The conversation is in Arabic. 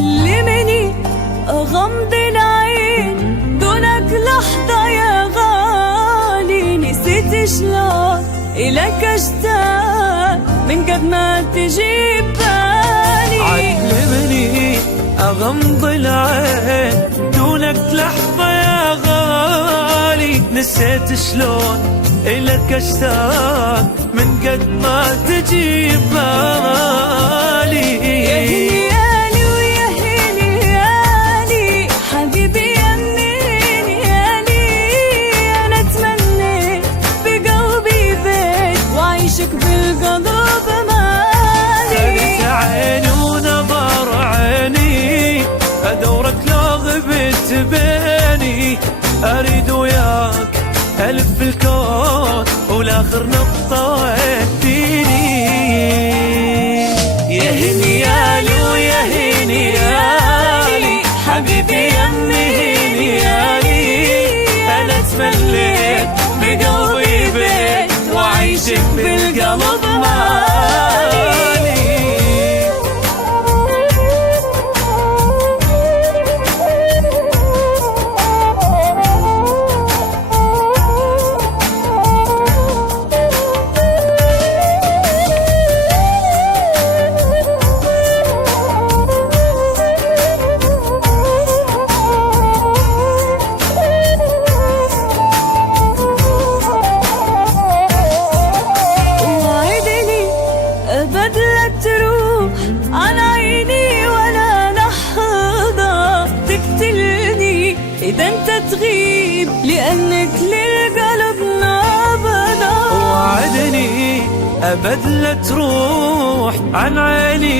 علمني أغمض العين دونك لحظة يا غالي. نسيت شلون إلك أشتاق من قد ما تجي ببالي. علمني أغمض العين دونك لحظة يا غالي. نسيت شلون إلك أشتاق من قد ما تجي ببالي. بالقلب مالي خذت عيني ونظر عيني أدورك لو غبت بيني. أريد وياك ألف الكون والآخر نقطة وديني. يا هنيالي ويا هنيالي حبيبي يمي هنيالي. أنا تمليت بقلبي بيت وعيشك بالقلب مالي. بدلت تروح عن عيني ولا لحظة تقتلني إذا أنت تغيب لأنك للقلب نابضة. وعدني أبد لا تروح عن عيني